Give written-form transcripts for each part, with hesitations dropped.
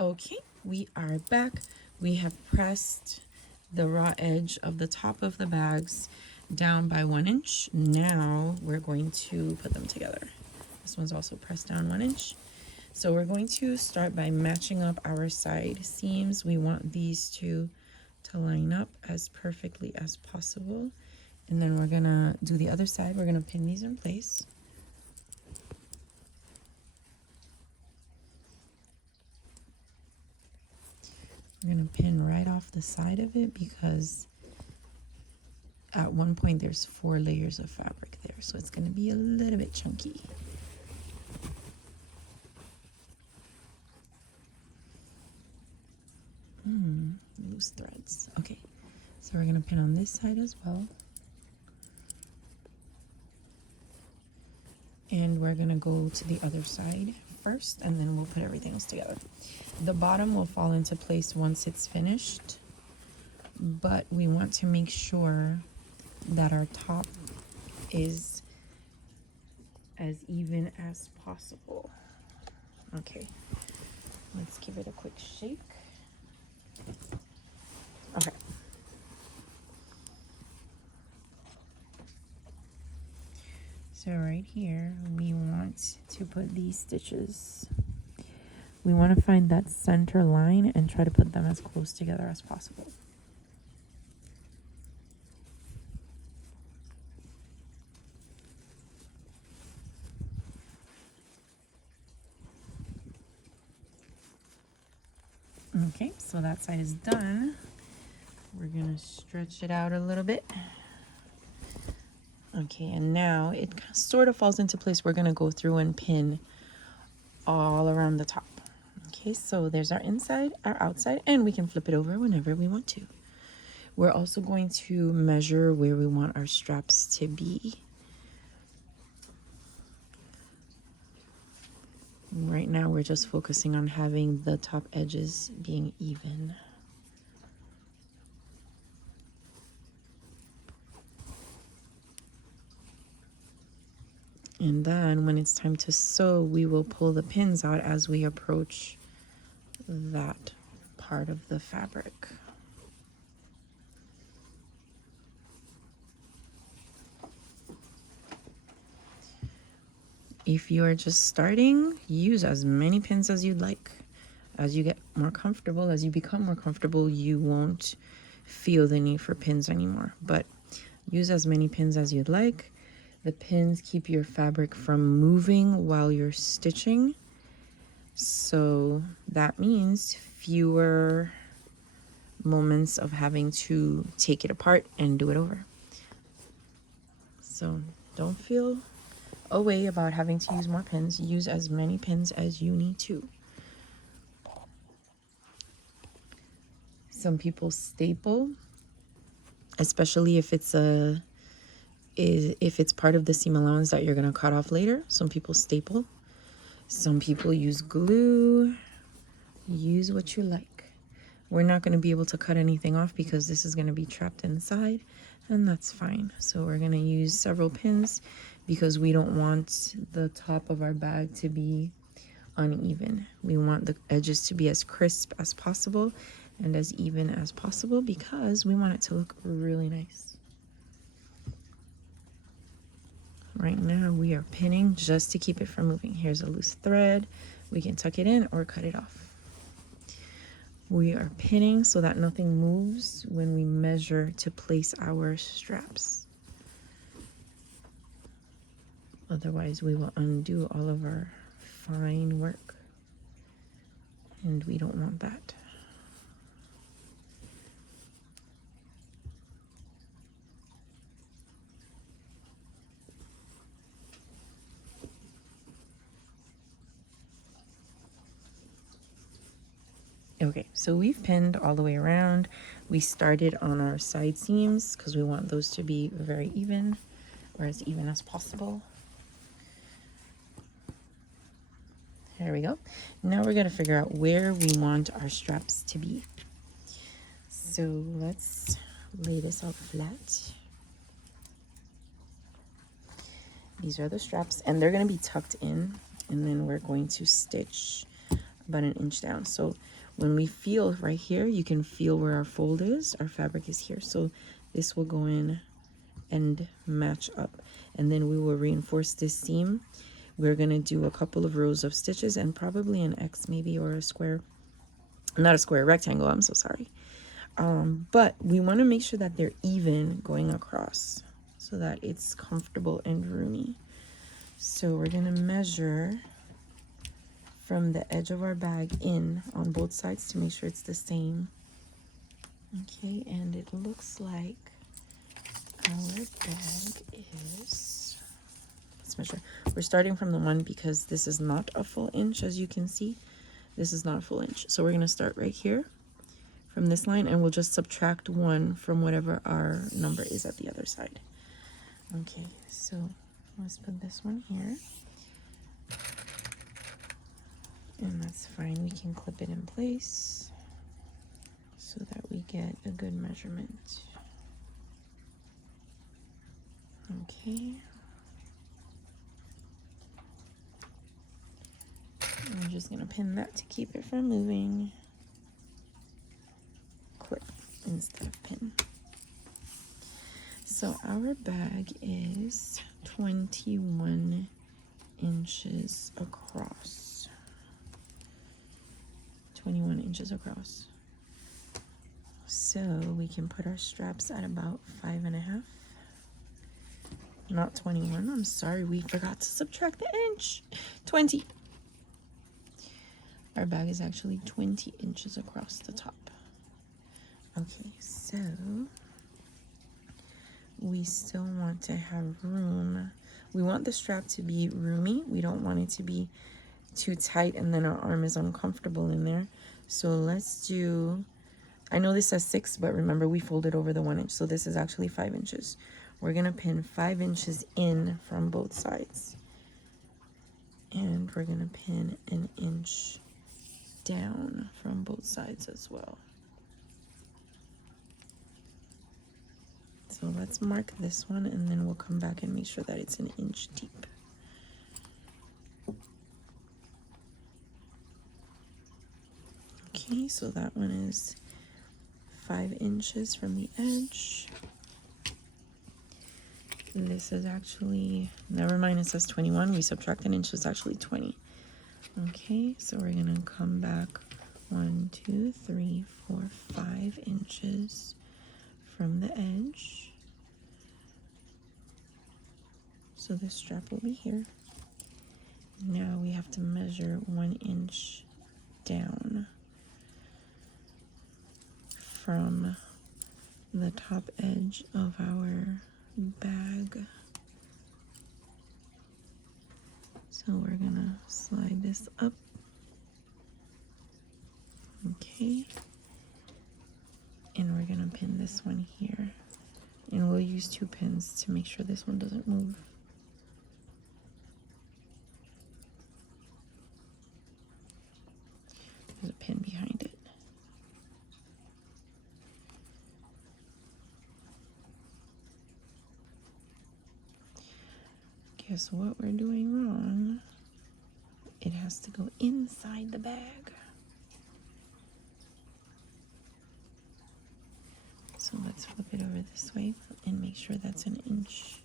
Okay, we are back. We have pressed the raw edge of the top of the bags down by 1 inch. Now we're going to put them together. This one's also pressed down 1 inch. So we're going to start by matching up our side seams. We want these two to line up as perfectly as possible. And then we're gonna do the other side. We're gonna pin these in place. We're gonna pin right off the side of it because at one point there's 4 layers of fabric there, so it's gonna be a little bit chunky. Loose threads. Okay, so we're gonna pin on this side as well. And we're gonna go to the other side first, and then we'll put everything else together. The bottom will fall into place once it's finished, but we want to make sure that our top is as even as possible. Okay, let's give it a quick shake. Okay. So right here, we want to put these stitches. We want to find that center line and try to put them as close together as possible. Okay, so that side is done. We're gonna stretch it out a little bit. Okay, and now it sort of falls into place. We're gonna go through and pin all around the top. Okay, so there's our inside, our outside, and we can flip it over whenever we want to. We're also going to measure where we want our straps to be. Right now, we're just focusing on having the top edges being even. And then when it's time to sew, we will pull the pins out as we approach that part of the fabric. If you are just starting, use as many pins as you'd like. As you get more comfortable, as you become more comfortable, you won't feel the need for pins anymore. But use as many pins as you'd like. The pins keep your fabric from moving while you're stitching. So that means fewer moments of having to take it apart and do it over. So don't feel a way about having to use more pins. Use as many pins as you need to. Some people staple, especially if it's part of the seam allowance that you're going to cut off later. Some people staple. Some people use glue. Use what you like. We're not going to be able to cut anything off because this is going to be trapped inside, and that's fine. So we're going to use several pins because we don't want the top of our bag to be uneven. We want the edges to be as crisp as possible and as even as possible because we want it to look really nice. Right now we are pinning just to keep it from moving. Here's a loose thread. We can tuck it in or cut it off. We are pinning so that nothing moves when we measure to place our straps. Otherwise, we will undo all of our fine work, and we don't want that. Okay, so we've pinned all the way around. We started on our side seams because we want those to be very even, or as even as possible. There we go. Now we're going to figure out where we want our straps to be. So let's lay this out flat. These are the straps, and they're going to be tucked in, and then we're going to stitch about 1 inch down. So when we feel right here, you can feel where our fold is. Our fabric is here. So this will go in and match up. And then we will reinforce this seam. We're going to do a couple of rows of stitches and probably an X maybe, or a square. Not a square, rectangle, I'm so sorry. But we want to make sure that they're even going across so that it's comfortable and roomy. So we're going to measure from the edge of our bag in on both sides to make sure it's the same. Okay, and it looks like our bag is, let's measure. We're starting from the 1 because this is not a full inch, as you can see. This is not a full inch. So we're going to start right here from this line, and we'll just subtract 1 from whatever our number is at the other side. Okay, so let's put this one here. And that's fine. We can clip it in place so that we get a good measurement. Okay. I'm just going to pin that to keep it from moving. Clip instead of pin. So our bag is 21 inches across. 21 inches across. So we can put our straps at about 5.5. Not 21. I'm sorry, we forgot to subtract the inch. 20. Our bag is actually 20 inches across the top. Okay, so we still want to have room. We want the strap to be roomy. We don't want it to be too tight and then our arm is uncomfortable in there. So let's do, I know this says 6, but remember we folded over the 1 inch, so this is actually 5 inches. We're gonna pin 5 inches in from both sides, and we're gonna pin 1 inch down from both sides as well. So let's mark this one, and then we'll come back and make sure that it's 1 inch deep. Okay, so that one is 5 inches from the edge. This is actually, never mind, it says 21. We subtract 1 inch, it's actually 20. Okay, so we're gonna come back 1, 2, 3, 4, 5 inches from the edge. So this strap will be here. Now we have to measure 1 inch down from the top edge of our bag. So we're gonna slide this up. Okay. And we're gonna pin this one here. And we'll use 2 pins to make sure this one doesn't move. There's a pin behind it. Guess what we're doing wrong? It has to go inside the bag. So let's flip it over this way and make sure that's 1 inch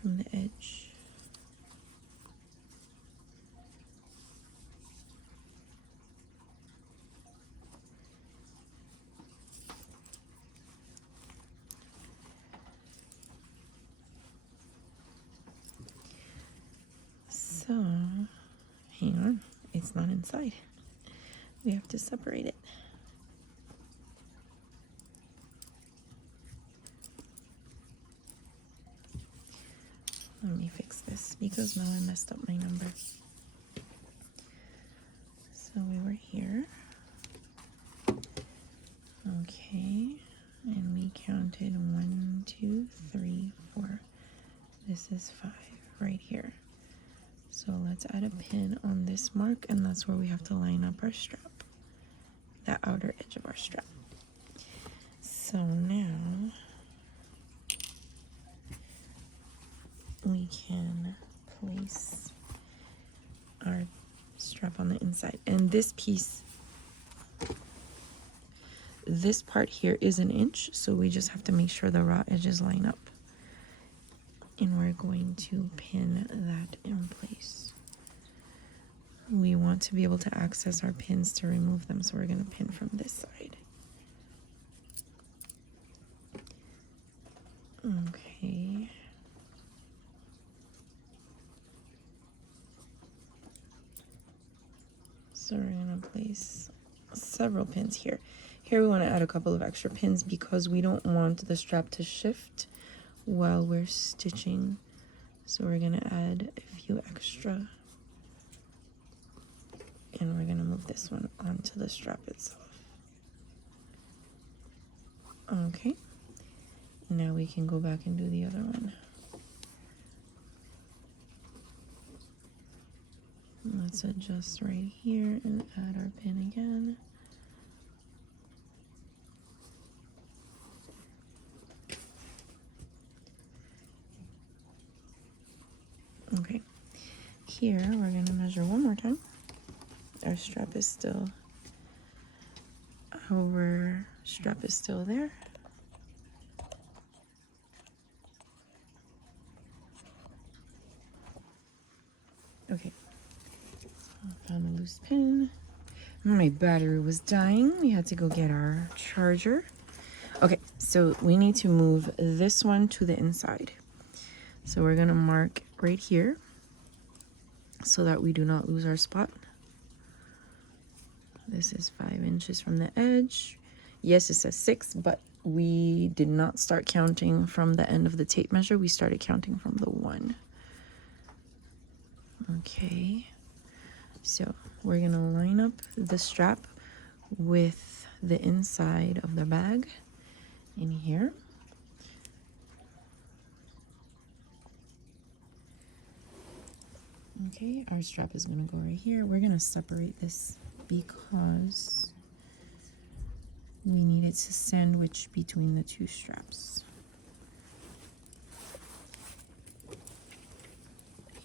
from the edge. So, hang on, it's not inside. We have to separate it. Let me fix this because now I messed up my number. So we were here. Okay, and we counted 1, 2, 3, 4. This is 5 right here. So let's add a pin on this mark, and that's where we have to line up our strap, that outer edge of our strap. So now we can place our strap on the inside. And this piece, this part here is 1 inch, so we just have to make sure the raw edges line up. And we're going to pin that in place. We want to be able to access our pins to remove them, so we're going to pin from this side. Okay. So we're going to place several pins here. Here we want to add a couple of extra pins because we don't want the strap to shift while we're stitching. So we're going to add a few extra. And we're going to move this one onto the strap itself. Okay. Now we can go back and do the other one. Let's adjust right here and add our pin again. Okay. Here we're going to measure one more time. Our strap is still there. Okay. I found a loose pin. My battery was dying. We had to go get our charger. Okay, so we need to move this one to the inside. So we're gonna mark right here so that we do not lose our spot. This is 5 inches from the edge. Yes, it says 6, but we did not start counting from the end of the tape measure. We started counting from the 1. Okay, so we're gonna line up the strap with the inside of the bag in here. Okay, our strap is gonna go right here. We're gonna separate this because we need it to sandwich between the 2 straps.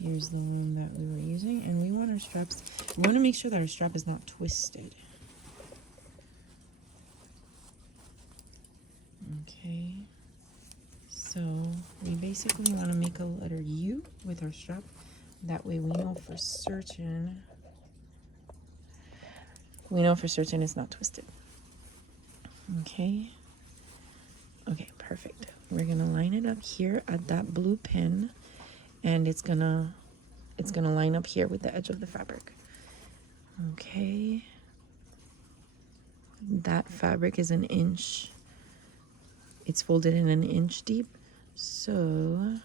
Here's the one that we were using, and we want to make sure that our strap is not twisted. Okay, so we basically want to make a letter U with our strap. That way we know for certain it's not twisted. Okay, perfect. We're gonna line it up here at that blue pin, and it's gonna line up here with the edge of the fabric. Okay, that fabric is 1 inch. It's folded in 1 inch deep, so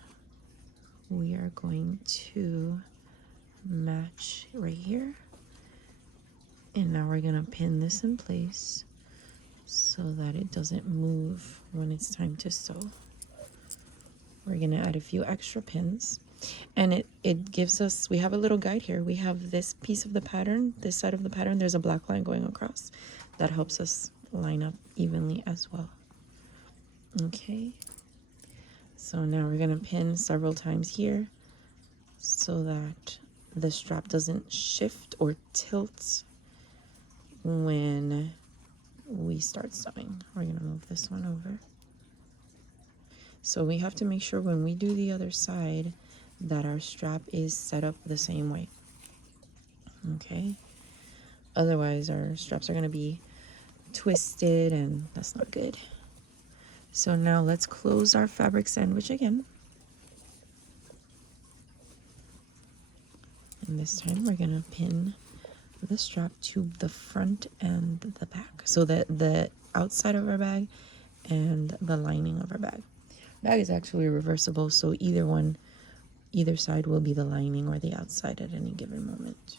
we are going to match right here. And now we're gonna pin this in place so that it doesn't move when it's time to sew. We're gonna add a few extra pins, and it gives us, we have a little guide here. We have this piece of the pattern, this side of the pattern, there's a black line going across. That helps us line up evenly as well. Okay, so now we're gonna pin several times here so that the strap doesn't shift or tilt when we start sewing. We're gonna move this one over. So we have to make sure when we do the other side that our strap is set up the same way. Okay, otherwise our straps are gonna be twisted and that's not good. So now let's close our fabric sandwich again. And this time we're gonna pin the strap to the front and the back, so that the outside of our bag and the lining of our bag. Bag is actually reversible, so either side will be the lining or the outside at any given moment.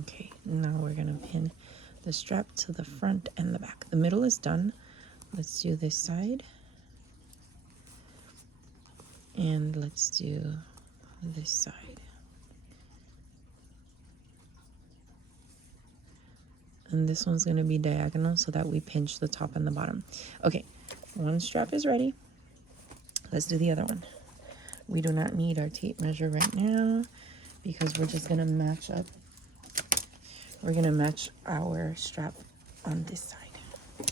Okay, now we're gonna pin the strap to the front and the back. The middle is done. Let's do this side. And let's do this side. And this one's going to be diagonal so that we pinch the top and the bottom. Okay, one strap is ready. Let's do the other one. We do not need our tape measure right now because we're just going to match up. We're going to match our strap on this side.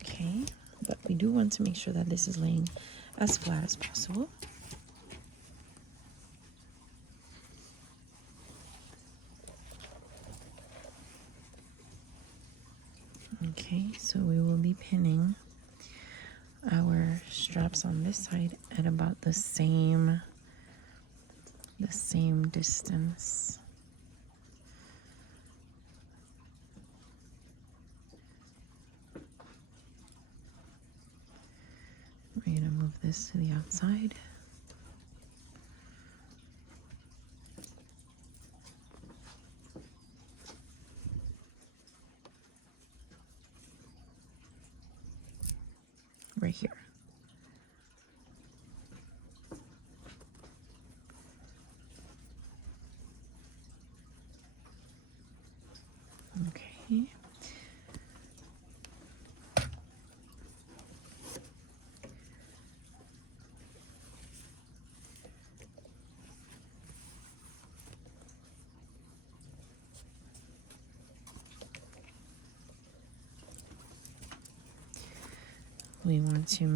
Okay, but we do want to make sure that this is laying as flat as possible. Okay, so we will be pinning our straps on this side at about the same distance. We're going to move this to the outside. Right here. Okay. We want to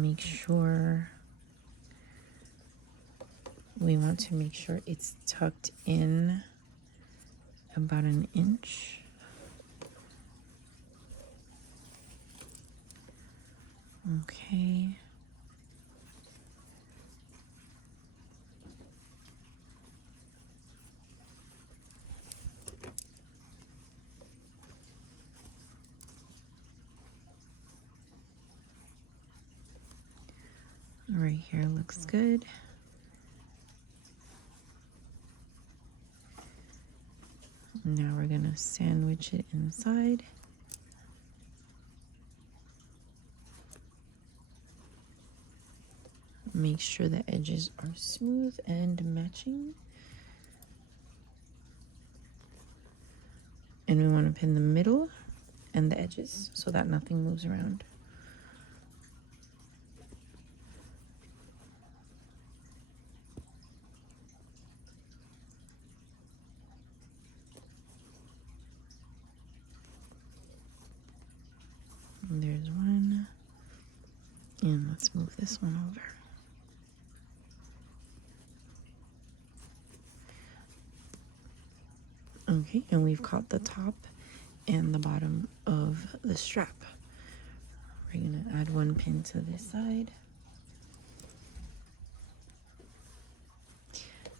make sure it's tucked in about an inch. Okay. Right here looks good. Now we're going to sandwich it inside. Make sure the edges are smooth and matching. And we want to pin the middle and the edges so that nothing moves around. And there's one. And let's move this one over. Okay, and we've caught the top and the bottom of the strap. We're going to add one pin to this side.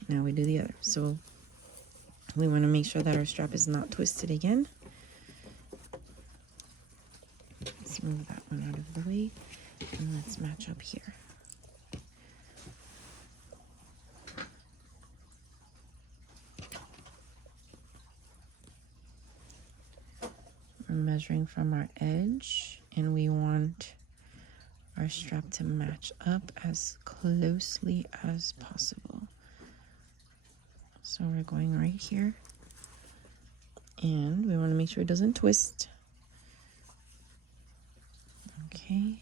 Now we do the other. So we want to make sure that our strap is not twisted again. Let's move that one out of the way and let's match up here. We're measuring from our edge and we want our strap to match up as closely as possible. So we're going right here and we want to make sure it doesn't twist. Okay.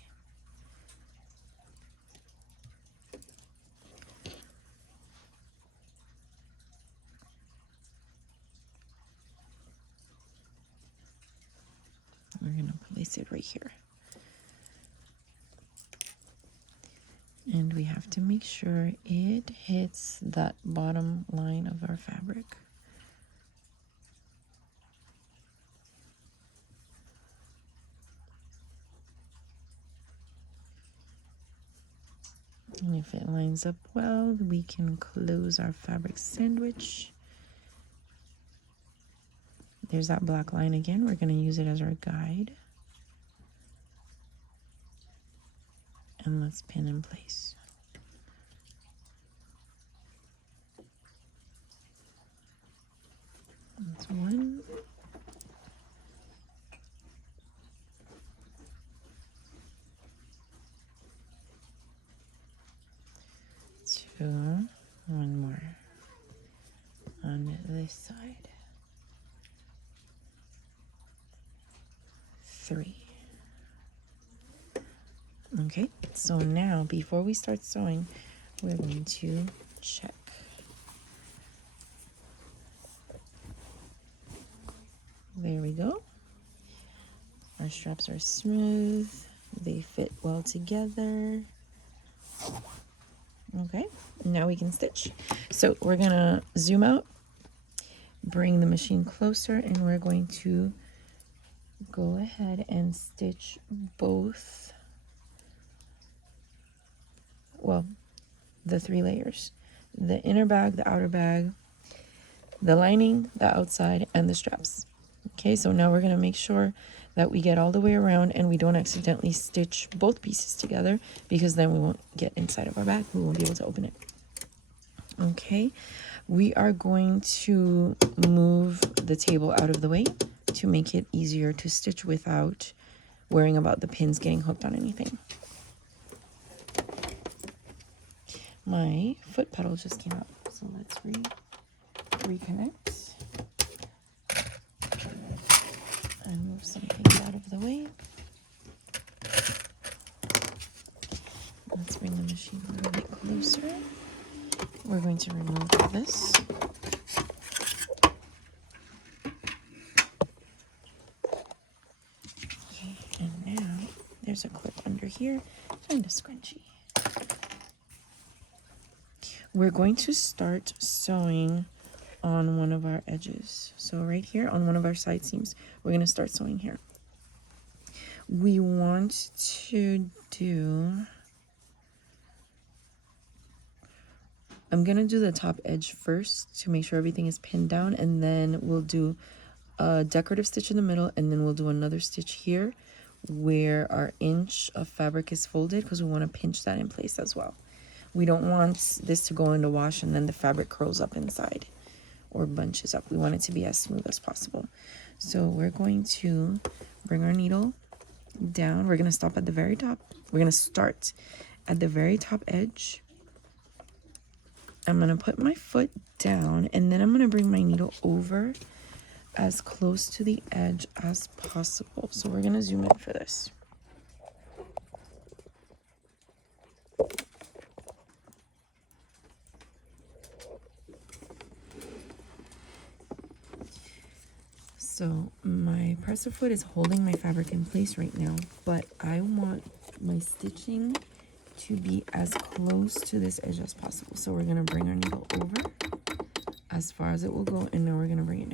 We're going to place it right here. And we have to make sure it hits that bottom line of our fabric. And if it lines up well, we can close our fabric sandwich. There's that black line again. We're going to use it as our guide. And let's pin in place. That's one. 3. Okay, so now before we start sewing, we're going to check. There we go. Our straps are smooth. They fit well together. Okay, now we can stitch. So we're gonna zoom out, bring the machine closer, and we're going to go ahead and stitch both, well, the 3 layers. The inner bag, the outer bag, the lining, the outside, and the straps. Okay, so now we're gonna make sure that we get all the way around and we don't accidentally stitch both pieces together, because then we won't get inside of our bag. We won't be able to open it. Okay, we are going to move the table out of the way to make it easier to stitch without worrying about the pins getting hooked on anything. My foot pedal just came out, so let's reconnect and move some things out of the way. Let's bring the machine a little bit closer. We're going to remove this. Okay, and now there's a clip under here and a scrunchie. We're going to start sewing on one of our edges. So right here on one of our side seams, we're going to start sewing here. We want to do, I'm going to do the top edge first to make sure everything is pinned down, and then we'll do a decorative stitch in the middle, and then we'll do another stitch here where our inch of fabric is folded, because we want to pinch that in place as well. We don't want this to go in the wash and then the fabric curls up inside or bunches up. We want it to be as smooth as possible. So we're going to bring our needle down. We're going to stop at the very top. We're going to start at the very top edge. I'm going to put my foot down, and then I'm going to bring my needle over as close to the edge as possible. So we're going to zoom in for this. So my presser foot is holding my fabric in place right now, but I want my stitching to be as close to this edge as possible. So we're gonna bring our needle over as far as it will go, and now we're gonna bring it